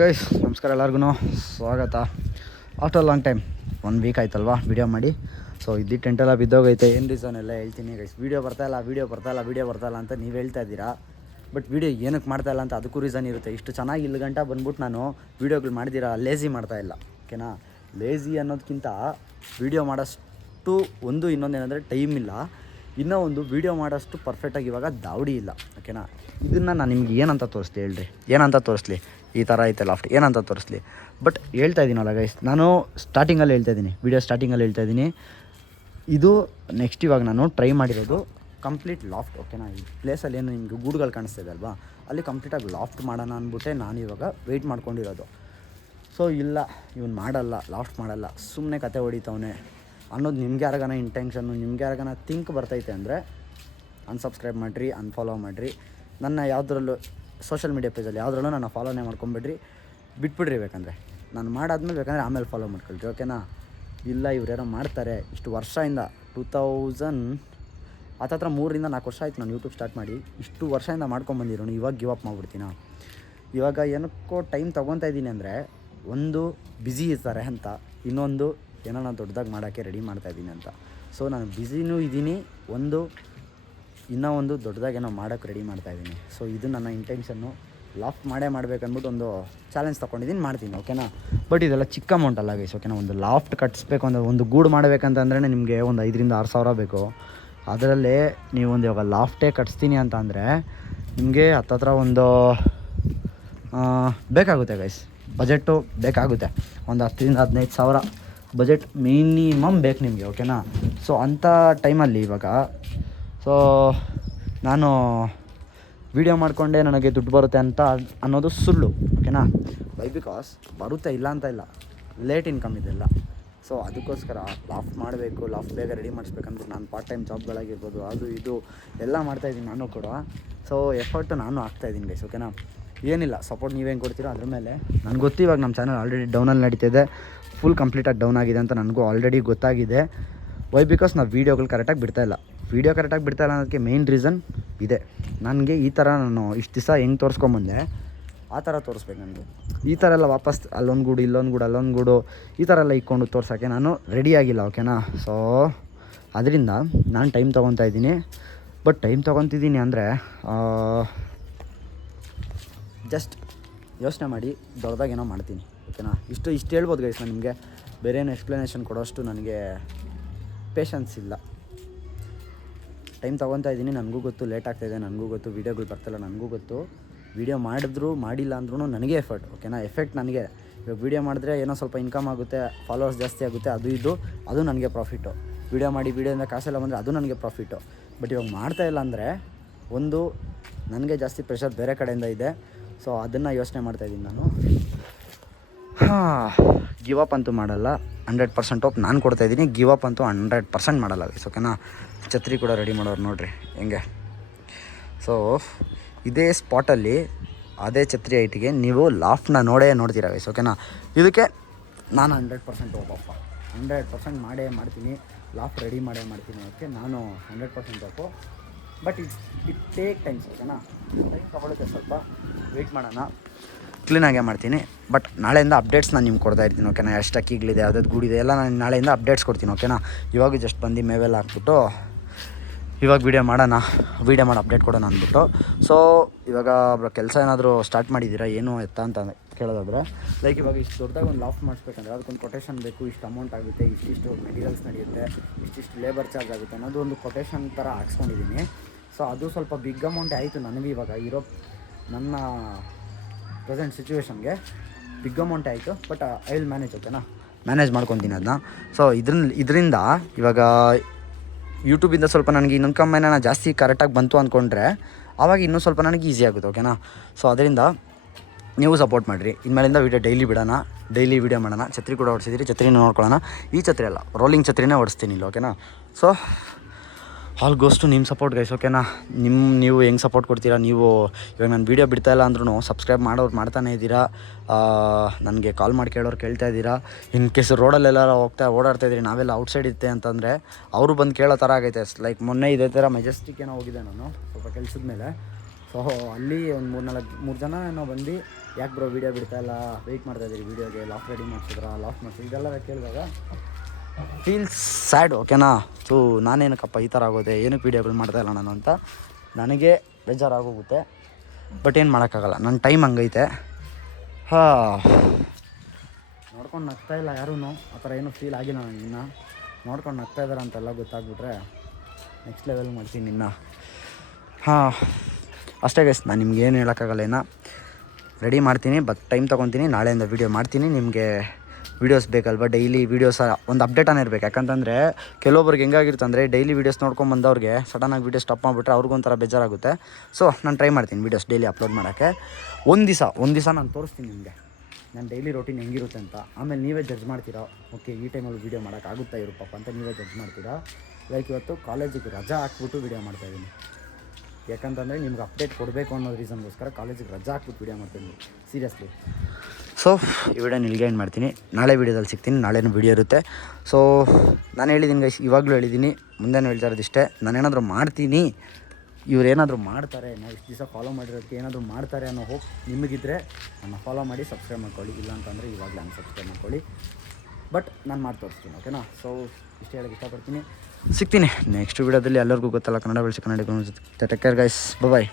Guys ನಮಸ್ಕಾರ ಎಲ್ಲರಿಗೂ ಸ್ವಾಗತ. ಆಫ್ಟರ್ ಲಾಂಗ್ ಟೈಮ್ 1 ವೀಕ್ ಆಯ್ತಲ್ವಾ ವೀಡಿಯೋ ಮಾಡಿ. ಸೊ ಇದ್ದು ಟೆಂಟೆಲ್ಲ ಬಿದ್ದೋಗೈತೆ. ಏನು ರೀಸನ್ ಎಲ್ಲ ಹೇಳ್ತೀನಿ ಗೈಸ್. ವೀಡಿಯೋ ಬರ್ತಾಯಿಲ್ಲ ಅಂತ ನೀವು ಹೇಳ್ತಾ ಇದ್ದೀರಾ. ಬಟ್ ವೀಡಿಯೋ ಏನಕ್ಕೆ ಮಾಡ್ತಾಯಿಲ್ಲ ಅಂತ ಅದಕ್ಕೂ ರೀಸನ್ ಇರುತ್ತೆ. ಇಷ್ಟು ಚೆನ್ನಾಗಿ ಇಲ್ಲಿ ಗಂಟ ಬಂದ್ಬಿಟ್ಟು ನಾನು ವೀಡಿಯೋಗಳು ಮಾಡ್ದಿರಾ ಲೇಝಿ ಮಾಡ್ತಾಯಿಲ್ಲ. ಓಕೆನಾ, ಲೇಝಿ ಅನ್ನೋದಕ್ಕಿಂತ ವೀಡಿಯೋ ಮಾಡೋಷ್ಟು ಇನ್ನೊಂದೇನೆಂದರೆ ಟೈಮ್ ಇಲ್ಲ. ಇನ್ನೂ ಒಂದು ವೀಡಿಯೋ ಮಾಡೋಷ್ಟು ಪರ್ಫೆಕ್ಟಾಗಿ ಇವಾಗ ದಾವಡಿ ಇಲ್ಲ. ಓಕೆನಾ, ಇದನ್ನು ನಾನು ನಿಮ್ಗೆ ಏನಂತ ತೋರಿಸ್ಲಿ ಹೇಳ್ರಿ, ಏನಂತ ತೋರಿಸ್ಲಿ? ಈ ಥರ ಐತೆ ಲಾಫ್ಟ್ ಏನಂತ ತೋರಿಸ್ಲಿ? ಬಟ್ ಹೇಳ್ತಾ ಇದ್ದೀನಲ್ಲ ಗೈಸ್, ನಾನು ಸ್ಟಾರ್ಟಿಂಗಲ್ಲಿ ಹೇಳ್ತಾಯಿದ್ದೀನಿ, ವೀಡಿಯೋ ಸ್ಟಾರ್ಟಿಂಗಲ್ಲಿ ಹೇಳ್ತಾಯಿದ್ದೀನಿ, ಇದು ನೆಕ್ಸ್ಟ್ ಇವಾಗ ನಾನು ಟ್ರೈ ಮಾಡಿರೋದು ಕಂಪ್ಲೀಟ್ ಲಾಫ್ಟ್. ಓಕೆನಾ, ಈ ಪ್ಲೇಸಲ್ಲಿ ಏನು ನಿಮಗೆ ಗೂಡುಗಳು ಕಾಣಿಸ್ತಿದೆ ಅಲ್ವಾ, ಅಲ್ಲಿ ಕಂಪ್ಲೀಟಾಗಿ ಲಾಫ್ಟ್ ಮಾಡೋಣ ಅಂದ್ಬಿಟ್ಟೆ ನಾನು ಇವಾಗ ವೆಯ್ಟ್ ಮಾಡ್ಕೊಂಡಿರೋದು. ಸೊ ಇಲ್ಲ, ಇವನು ಮಾಡಲ್ಲ, ಲಾಫ್ಟ್ ಮಾಡಲ್ಲ, ಸುಮ್ಮನೆ ಕತೆ ಹೊಡಿತವನೆ ಅನ್ನೋದು ನಿಮ್ಗೆ ಯಾರಿಗಾನ ಇಂಟೆನ್ಷನ್ನು, ನಿಮ್ಗೆ ಯಾರಿಗಾನ ಥಿಂಕ್ ಬರ್ತೈತೆ ಅಂದರೆ ಅನ್ಸಬ್ಸ್ಕ್ರೈಬ್ ಮಾಡಿರಿ, ಅನ್ಫಾಲೋ ಮಾಡಿರಿ. ನನ್ನ ಯಾವುದ್ರಲ್ಲೂ ಸೋಷಲ್ ಮೀಡಿಯಾ ಪೇಜಲ್ಲಿ ಯಾವುದ್ರಲ್ಲೂ ನನ್ನ ಫಾಲೋನೇ ಮಾಡ್ಕೊಂಬಿಡ್ರಿ, ಬಿಟ್ಬಿಡ್ರಿ. ಬೇಕಂದರೆ ನಾನು ಮಾಡಾದ್ಮೇಲೆ ಬೇಕಂದರೆ ಆಮೇಲೆ ಫಾಲೋ ಮಾಡ್ಕೊಳ್ರಿ. ಓಕೆನಾ, ಇಲ್ಲ ಇವ್ರು ಮಾಡ್ತಾರೆ. ಇಷ್ಟು ವರ್ಷದಿಂದ 2000 ಹತ್ತತ್ರ 3-4 ವರ್ಷ ಆಯ್ತು ನಾನು ಯೂಟ್ಯೂಬ್ ಸ್ಟಾರ್ಟ್ ಮಾಡಿ. ಇಷ್ಟು ವರ್ಷದಿಂದ ಮಾಡ್ಕೊಂಬಂದಿರೋನು ಇವಾಗ ಗಿವ್ ಅಪ್ ಮಾಡಿಬಿಡ್ತೀನ. ಇವಾಗ ಏನಕ್ಕೋ ಟೈಮ್ ತೊಗೊತಾ ಇದ್ದೀನಿ ಅಂದರೆ, ಒಂದು ಬ್ಯುಸಿ ಇರ್ತಾರೆ ಅಂತ, ಇನ್ನೊಂದು ಏನೋ ನಾನು ದೊಡ್ಡದಾಗಿ ಮಾಡೋಕ್ಕೆ ರೆಡಿ ಮಾಡ್ತಾಯಿದ್ದೀನಿ ಅಂತ. ಸೊ ನಾನು ಬ್ಯುಸಿನೂ ಇದ್ದೀನಿ, ಇನ್ನೂ ಒಂದು ದೊಡ್ಡದಾಗಿ ಏನೋ ಮಾಡೋಕ್ಕೆ ರೆಡಿ ಮಾಡ್ತಾಯಿದ್ದೀನಿ. ಸೊ ಇದು ನನ್ನ ಇಂಟೆನ್ಷನ್ನು. ಲಾಫ್ಟ್ ಮಾಡಬೇಕಂದ್ಬಿಟ್ಟು ಒಂದು ಚಾಲೆಂಜ್ ತೊಗೊಂಡಿದ್ದೀನಿ, ಮಾಡ್ತೀನಿ. ಓಕೆನಾ, ಬಟ್ ಇದೆಲ್ಲ ಚಿಕ್ಕ ಅಮೌಂಟ್ ಅಲ್ಲ ಗೈಸ್. ಓಕೆನಾ, ಒಂದು ಲಾಫ್ಟ್ ಕಟ್ಸ್ಬೇಕು ಅಂದರೆ, ಒಂದು ಗೂಡು ಮಾಡಬೇಕಂತಂದ್ರೆ ನಿಮಗೆ ಒಂದು 5,000-6 ಸಾವಿರ ಬೇಕು. ಅದರಲ್ಲೇ ನೀವು ಒಂದು ಇವಾಗ ಲಾಫ್ಟೇ ಕಟ್ಸ್ತೀನಿ ಅಂತ ಅಂದರೆ ನಿಮಗೆ ಹತ್ತತ್ರ ಒಂದು ಬೇಕಾಗುತ್ತೆ ಗೈಸ್, ಬಜೆಟ್ಟು ಬೇಕಾಗುತ್ತೆ. ಒಂದು 10,000-15 ಸಾವಿರ ಬಜೆಟ್ ಮಿನಿಮಮ್ ಬೇಕು ನಿಮಗೆ. ಓಕೆನಾ, ಸೊ ಅಂಥ ಟೈಮಲ್ಲಿ ಇವಾಗ ನಾನು ವೀಡಿಯೋ ಮಾಡಿಕೊಂಡೆ ನನಗೆ ದುಡ್ಡು ಬರುತ್ತೆ ಅಂತ ಅನ್ನೋದು ಸುಳ್ಳು. ಓಕೆನಾ, ಬಿಕಾಸ್ ಬರುತ್ತೆ, ಇಲ್ಲ ಅಂತ ಇಲ್ಲ, ಲೇಟ್ ಇನ್ಕಮ್ ಇದೆಲ್ಲ. ಸೊ ಅದಕ್ಕೋಸ್ಕರ ಲಾಫ್ಟ್ ಮಾಡಬೇಕು, ಲಾಫ್ಟ್ ಬೇಗ ರೆಡಿ ಮಾಡಿಸ್ಬೇಕಂದ್ರೆ ನಾನು ಪಾರ್ಟ್ ಟೈಮ್ ಜಾಬ್ಗಳಾಗಿರ್ಬೋದು, ಅದು ಇದು ಎಲ್ಲ ಮಾಡ್ತಾಯಿದ್ದೀನಿ ನಾನು ಕೂಡ. ಸೊ ಎಫರ್ಟು ನಾನು ಹಾಕ್ತಾಯಿದ್ದೀನಿ ಗೈಸ್. ಓಕೆನಾ, ಏನಿಲ್ಲ, ಸಪೋರ್ಟ್ ನೀವೇನು ಕೊಡ್ತೀರೋ ಅದ್ರ ಮೇಲೆ. ನನಗೆ ಗೊತ್ತು ಇವಾಗ ನಮ್ಮ ಚಾನಲ್ ಆಲ್ರೆಡಿ ಡೌನಲ್ಲಿ ನಡೀತಿದೆ, ಫುಲ್ ಕಂಪ್ಲೀಟಾಗಿ ಡೌನ್ ಆಗಿದೆ ಅಂತ ನನಗೂ ಆಲ್ರೆಡಿ ಗೊತ್ತಾಗಿದೆ. ಬಿಕಾಸ್ ನಾವು ವೀಡಿಯೋಗಳು ಕರೆಕ್ಟಾಗಿ ಬಿಡ್ತಾಯಿಲ್ಲ ಅನ್ನೋದಕ್ಕೆ ಮೇಯ್ನ್ ರೀಸನ್ ಇದೆ. ನನಗೆ ಈ ಥರ ನಾನು ಇಷ್ಟು ದಿವಸ ಹೆಂಗೆ ತೋರಿಸ್ಕೊಂಬಂದೆ ಆ ಥರ ತೋರಿಸ್ಬೇಕು ನನಗೆ. ಈ ಥರ ಎಲ್ಲ ವಾಪಸ್ ಅಲ್ಲೊಂದು ಗೂಡು ಅಲ್ಲೊಂದು ಗೂಡು ಈ ಥರ ಎಲ್ಲ ಇಕ್ಕೊಂಡು ತೋರ್ಸೋಕ್ಕೆ ನಾನು ರೆಡಿಯಾಗಿಲ್ಲ. ಓಕೆನಾ, ಸೊ ಅದರಿಂದ ನಾನು ಟೈಮ್ ತೊಗೊತಾ ಇದ್ದೀನಿ. ಬಟ್ ಟೈಮ್ ತೊಗೊತಿದ್ದೀನಿ ಅಂದರೆ ಜಸ್ಟ್ ಯೋಚನೆ ಮಾಡಿ ದೊಡ್ಡದಾಗೇನೋ ಮಾಡ್ತೀನಿ. ಓಕೆನಾ, ಇಷ್ಟು ಹೇಳ್ಬೋದು ಗೈಸ್. ನಾನು ನಿಮಗೆ ಬೇರೆ ಏನು ಎಕ್ಸ್ಪ್ಲನೇಷನ್ ಕೊಡೋಷ್ಟು ನನಗೆ ಪೇಷನ್ಸ್ ಇಲ್ಲ. ಟೈಮ್ ತೊಗೊತಾ ಇದ್ದೀನಿ, ನನಗೂ ಗೊತ್ತು ಲೇಟ್ ಆಗ್ತಾಯಿದೆ, ನನಗೂ ಗೊತ್ತು ವೀಡಿಯೋಗಳು ಬರ್ತಾಯಿಲ್ಲ, ನನಗೂ ಗೊತ್ತು. ವೀಡಿಯೋ ಮಾಡಿದ್ರು ಮಾಡಿಲ್ಲ ಅಂದ್ರೂ ನನಗೆ ಎಫರ್ಟ್. ಓಕೆನಾ, ಎಫೆಕ್ಟ್ ನನಗೆ. ಇವಾಗ ವೀಡಿಯೋ ಮಾಡಿದ್ರೆ ಏನೋ ಸ್ವಲ್ಪ ಇನ್ಕಮ್ ಆಗುತ್ತೆ, ಫಾಲೋವರ್ಸ್ ಜಾಸ್ತಿ ಆಗುತ್ತೆ, ಅದು ನನಗೆ ಪ್ರಾಫಿಟ್ಟು. ವೀಡಿಯೋ ಮಾಡಿ ವೀಡಿಯೋಯಿಂದ ಕಾಸೆಲ್ಲ ಬಂದರೆ ಅದು ನನಗೆ ಪ್ರಾಫಿಟ್ಟು. ಬಟ್ ಇವಾಗ ಮಾಡ್ತಾಯಿಲ್ಲ ಅಂದರೆ ಒಂದು ನನಗೆ ಜಾಸ್ತಿ ಪ್ರೆಷರ್ ಬೇರೆ ಕಡೆಯಿಂದ ಇದೆ. ಸೊ ಅದನ್ನು ಯೋಚನೆ ಮಾಡ್ತಾಯಿದ್ದೀನಿ ನಾನು. ಗಿವ್ ಅಪ್ ಅಂತೂ ಮಾಡಲ್ಲ, 100% ಹೋಪ್ ನಾನು ಕೊಡ್ತಾಯಿದ್ದೀನಿ. ಗಿವ್ ಅಪ್ ಅಂತೂ 100% ಮಾಡಲ್ಲ ಗೈಸ್. ಓಕೆನಾ, ಛತ್ರಿ ಕೂಡ ರೆಡಿ ಮಾಡೋರು ನೋಡಿರಿ ಹೆಂಗೆ. ಸೊ ಇದೇ ಸ್ಪಾಟಲ್ಲಿ ಅದೇ ಛತ್ರಿ ಐಟಿಗೆ ನೀವು ಲಾಫ್ಟ್ನ ನೋಡ್ತೀರಾ ಗೈಸ್. ಓಕೆನಾ, ಇದಕ್ಕೆ ನಾನು 100% ಹೋಗಪ್ಪ, 100% ಮಾಡ್ತೀನಿ. ಲಾಫ್ಟ್ ರೆಡಿ ಮಾಡ್ತೀನಿ. ಓಕೆ, ನಾನು 100% ಹೋಗು. But it take times. ಓಕೆನಾ, ಟೈಮ್ ತೊಗೊಳುತ್ತೆ, ಸ್ವಲ್ಪ ವೆಯ್ಟ್ ಮಾಡೋಣ. ಕ್ಲೀನಾಗೇ ಮಾಡ್ತೀನಿ. ಬಟ್ ನಾಳೆಯಿಂದ ಅಪ್ಡೇಟ್ಸ್ ನಾನು ನಿಮ್ಗೆ ಕೊಡ್ತಾ ಇರ್ತೀನಿ. ಓಕೆನಾ, ಎಷ್ಟು ಅಕ್ಕಿಗಳಿದೆ, ಯಾವ್ದಾದ್ರು ಗೂಡಿದೆ ಎಲ್ಲ ನಾನು ನಾಳೆಯಿಂದ ಅಪ್ಡೇಟ್ಸ್ ಕೊಡ್ತೀನಿ. ಓಕೆನಾ, ಇವಾಗ ಜಸ್ಟ್ ಬಂದು ಮೇವೆಲ್ಲ ಹಾಕ್ಬಿಟ್ಟು ಇವಾಗ ವೀಡಿಯೋ ಮಾಡಿ ಅಪ್ಡೇಟ್ ಕೊಡೋಣ ಅಂದ್ಬಿಟ್ಟು. ಸೊ ಇವಾಗ ಕೆಲಸ ಏನಾದರೂ ಸ್ಟಾರ್ಟ್ ಮಾಡಿದ್ದೀರಾ ಏನು ಎತ್ತ ಅಂತ ಕೇಳೋದಾದರೆ, ಲೈಕ್ ಇವಾಗ ಇಷ್ಟು ದೊಡ್ಡದಾಗಿ ಒಂದು ಲಾಫ್ಟ್ ಮಾಡಿಸ್ಬೇಕಂದ್ರೆ ಅದಕ್ಕೊಂದು ಕೊಟೇಶನ್ ಬೇಕು, ಇಷ್ಟು ಅಮೌಂಟ್ ಆಗುತ್ತೆ, ಇಷ್ಟಿಷ್ಟು ಮೆಟೀರಿಯಲ್ಸ್ ನಡೆಯುತ್ತೆ, ಇಷ್ಟಿಷ್ಟು ಲೇಬರ್ ಚಾರ್ಜ್ ಆಗುತ್ತೆ ಅನ್ನೋದು ಒಂದು ಕೊಟೇಶನ್ ಥರ ಹಾಕ್ಸ್ಕೊಂಡಿದ್ದೀನಿ. ಸೊ ಅದು ಸ್ವಲ್ಪ ಬಿಗ್ ಅಮೌಂಟ್ ಆಯಿತು ನನಗೆ. ಇವಾಗ ಇರೋ ನನ್ನ ಪ್ರೆಸೆಂಟ್ ಸಿಚುವೇಶನ್ಗೆ ಬಿಗ್ ಅಮೌಂಟ್ ಆಯಿತು. But I will manage. ಓಕೆನಾ, ಮ್ಯಾನೇಜ್ ಮಾಡ್ಕೊತೀನಿ ಅದನ್ನ. ಸೊ ಇದರಿಂದ ಇವಾಗ ಯೂಟ್ಯೂಬಿಂದ ಸ್ವಲ್ಪ ನನಗೆ ಇನ್ಕಮ್ ಏನಾನ ಜಾಸ್ತಿ ಕರೆಕ್ಟಾಗಿ ಬಂತು ಅಂದ್ಕೊಂಡ್ರೆ ಆವಾಗ ಇನ್ನೂ ಸ್ವಲ್ಪ ನನಗೆ ಈಸಿ ಆಗುತ್ತೆ. ಓಕೆನಾ, ಸೊ ಅದರಿಂದ ನೀವು ಸಪೋರ್ಟ್ ಮಾಡಿರಿ. ಇನ್ಮೇಲಿಂದ ಡೈಲಿ ವೀಡಿಯೋ ಮಾಡೋಣ. ಛತ್ರಿ ಕೂಡ ಓಡಿಸಿದಿರಿ, ಛತ್ರಿನ ನೋಡ್ಕೊಳ್ಳೋಣ. ಈ ಛತ್ರಿ ಅಲ್ಲ, ರೋಲಿಂಗ್ ಛತ್ರಿನೇ ಓಡಿಸ್ತೀನಿ ಇಲ್ಲಿ. ಓಕೆನಾ, ಸೊ ಆಲ್ ಗೋಸ್ ಟು ನಿಮ್ಮ ಸಪೋರ್ಟ್ ಗೈಸ್. ಓಕೆನಾ, ನೀವು ಹೆಂಗೆ ಸಪೋರ್ಟ್ ಕೊಡ್ತೀರಾ. ನೀವು ಇವಾಗ ನಾನು ವೀಡಿಯೋ ಬಿಡ್ತಾಯಿಲ್ಲ ಅಂದ್ರೂ ಸಬ್ಸ್ಕ್ರೈಬ್ ಮಾಡೋರು ಮಾಡ್ತಾನೆ ಇದ್ದೀರಾ, ನನಗೆ ಕಾಲ್ ಮಾಡಿ ಕೇಳೋರು ಕೇಳ್ತಾ ಇದ್ದೀರಾ. ಇನ್ ಕೇಸ್ ರೋಡಲ್ಲೆಲ್ಲ ಓಡಾಡ್ತಾ ಇದ್ದೀರಿ, ನಾವೆಲ್ಲ ಔಟ್ಸೈಡ್ ಇತ್ತೆ ಅಂತಂದರೆ ಅವರು ಬಂದು ಕೇಳೋ ಥರ ಆಗೈತೆ. ಲೈಕ್ ಮೊನ್ನೆ ಇದೇ ಥರ ಮೆಜೆಸ್ಟಿಕ್ ಏನೋ ಹೋಗಿದ್ದೆ ನಾನು ಸ್ವಲ್ಪ ಕೆಲಸದ ಮೇಲೆ. ಸೊ ಅಲ್ಲಿ ಒಂದು 3 ಜನ ಏನೋ ಬಂದು ಯಾಕೆ ಬ್ರೋ ವೀಡಿಯೋ ಬಿಡ್ತಾ ಇಲ್ಲ, ವೆಯ್ಟ್ ಮಾಡ್ತಾಯಿದ್ದೀರಿ ವೀಡಿಯೋಗೆ, ಲಾಫ್ಟ್ ರೆಡಿ ಮಾಡಿಸಿದ್ರಿ ಇದೆಲ್ಲ ಕೇಳಿದಾಗ ಫೀಲ್ಸ್ ಸ್ಯಾಡ್. ಓಕೆನಾ. ಸೊ ನಾನೇನಕ್ಕಪ್ಪ ಈ ಥರ ಆಗೋದೆ, ಏನಕ್ಕೆ ವೀಡಿಯೋಗಳು ಮಾಡ್ತಾಯಿಲ್ಲ ನಾನು ಅಂತ ನನಗೆ ಬೇಜಾರಾಗೋಗುತ್ತೆ. ಬಟ್ ಏನು ಮಾಡೋಕ್ಕಾಗಲ್ಲ, ನನ್ನ ಟೈಮ್ ಹಂಗೈತೆ. ನೋಡ್ಕೊಂಡು ನಗ್ತಾಯಿಲ್ಲ ಯಾರೂ, ಆ ಥರ ಏನೂ ಫೀಲ್ ಆಗಿಲ್ಲ ನನಗೆ ಇನ್ನೂ. ನೋಡ್ಕೊಂಡು ನಗ್ತಾ ಇದ್ದಾರೆ ಅಂತೆಲ್ಲ ಗೊತ್ತಾಗ್ಬಿಟ್ರೆ ನೆಕ್ಸ್ಟ್ ಲೆವೆಲ್ ಮಾಡ್ತೀನಿ ಇನ್ನು. ಅಷ್ಟೇ ಗೈಸ್, ನಾನು ನಿಮ್ಗೆ ಏನು ಹೇಳೋಕ್ಕಾಗಲ್ಲ. ಇನ್ನು ರೆಡಿ ಮಾಡ್ತೀನಿ, ಬಟ್ ಟೈಮ್ ತೊಗೊತೀನಿ. ನಾಳೆಯಿಂದ ವೀಡಿಯೋ ಮಾಡ್ತೀನಿ. ನಿಮಗೆ ವೀಡಿಯೋಸ್ ಬೇಕಲ್ವ, ಡೈಲಿ ವೀಡಿಯೋಸ್ ಒಂದು ಅಪ್ಡೇಟನೇ ಇರಬೇಕು. ಯಾಕಂತಂದರೆ ಕೆಲವೊಬ್ರಿಗೆ ಹೆಂಗಾಗಿರುತ್ತೆ ಅಂದರೆ ಡೈಲಿ ವೀಡಿಯೋಸ್ ನೋಡ್ಕೊಂಬಂದವ್ರಿಗೆ ಸಡನ್ನಾಗಿ ವೀಡಿಯೋ ಸ್ಟಾಪ್ ಮಾಡಿಬಿಟ್ರೆ ಅವ್ರಿಗೊಂಥರ ಬೇಜಾರಾಗುತ್ತೆ. ಸೊ ನಾನು ಟ್ರೈ ಮಾಡ್ತೀನಿ ವೀಡಿಯೋಸ್ ಡೈಲಿ ಅಪ್ಲೋಡ್ ಮಾಡೋಕ್ಕೆ. ಒಂದು ದಿವಸ ನಾನು ತೋರಿಸ್ತೀನಿ ನಿಮಗೆ ನಾನು ಡೈಲಿ ರೂಟೀನ್ ಹೆಂಗಿರುತ್ತೆ ಅಂತ. ಆಮೇಲೆ ನೀವೇ ಜಡ್ಜ್ ಮಾಡ್ತೀರಾ, ಓಕೆ ಈ ಟೈಮಲ್ಲಿ ವೀಡಿಯೋ ಮಾಡೋಕ್ಕಾಗುತ್ತಾ ಇವರು ಪಾಪ ಅಂತ ನೀವೇ ಜಡ್ಜ್ ಮಾಡ್ತೀರಾ. ಲೈಕ್ ಇವತ್ತು ಕಾಲೇಜಿಗೆ ರಜಾ ಹಾಕ್ಬಿಟ್ಟು ವೀಡಿಯೋ ಮಾಡ್ತಾಯಿದ್ದೀನಿ. ಯಾಕಂತಂದರೆ ನಿಮ್ಗೆ ಅಪ್ಡೇಟ್ ಕೊಡಬೇಕು ಅನ್ನೋದು ರೀಸನ್ಗೋಸ್ಕರ ಕಾಲೇಜಿಗೆ ರಜಾ ಹಾಕ್ಬಿಟ್ಟು ವೀಡಿಯೋ ಮಾಡ್ತೀನಿ ಸೀರಿಯಸ್ಲಿ. ಸೊ ಈ ವಿಡಿಯೋನ ಇಲ್ಲಿಗೆ ಎಂಡ್ ಮಾಡ್ತೀನಿ. ನಾಳೆ ವೀಡಿಯೋದಲ್ಲಿ ಸಿಗ್ತೀನಿ. ನಾಳೆನೂ ವೀಡಿಯೋ ಇರುತ್ತೆ. ಸೊ ನಾನು ಹೇಳಿದ್ದೀನಿ ಗೈಸ್, ಇವಾಗಲೂ ಹೇಳಿದ್ದೀನಿ, ಮುಂದೆನೂ ಹೇಳ್ತಾ ಇರೋದು ಇಷ್ಟೇ. ನಾನೇನಾದರೂ ಮಾಡ್ತೀನಿ, ಇವ್ರು ಏನಾದರೂ ಮಾಡ್ತಾರೆ, ನಾವು ಇಷ್ಟು ದಿವಸ ಫಾಲೋ ಮಾಡಿರೋದಕ್ಕೆ ಏನಾದರೂ ಮಾಡ್ತಾರೆ ಅನ್ನೋ ಹೋಪ್ ನಿಮಗಿದ್ರೆ ನನ್ನ ಫಾಲೋ ಮಾಡಿ ಸಬ್ಸ್ಕ್ರೈಬ್ ಮಾಡ್ಕೊಳ್ಳಿ. ಇಲ್ಲಾಂತಂದರೆ ಇವಾಗಲೇ ಅನ್ಸಬ್ಸ್ಕ್ರೈಬ್ ಮಾಡ್ಕೊಳ್ಳಿ. ಬಟ್ ನಾನು ಮಾಡಿ ತೋರಿಸ್ತೀನಿ. ಓಕೆನಾ. ಸೊ ಇಷ್ಟು ಹೇಳೋಕ್ಕೆ ಇಷ್ಟಪಡ್ತೀನಿ. ಸಿಗ್ತೀನಿ ನೆಕ್ಸ್ಟ್ ವೀಡಿಯೋದಲ್ಲಿ. ಎಲ್ಲರಿಗೂ ಗೊತ್ತಲ್ಲ, ಕನ್ನಡ ಬೆಳೆಸಿ ಕನ್ನಡಿಗರ ಜೊತೆ. ಟೇಕ್ ಕೇರ್ ಗೈಸ್, ಬಾಯ್.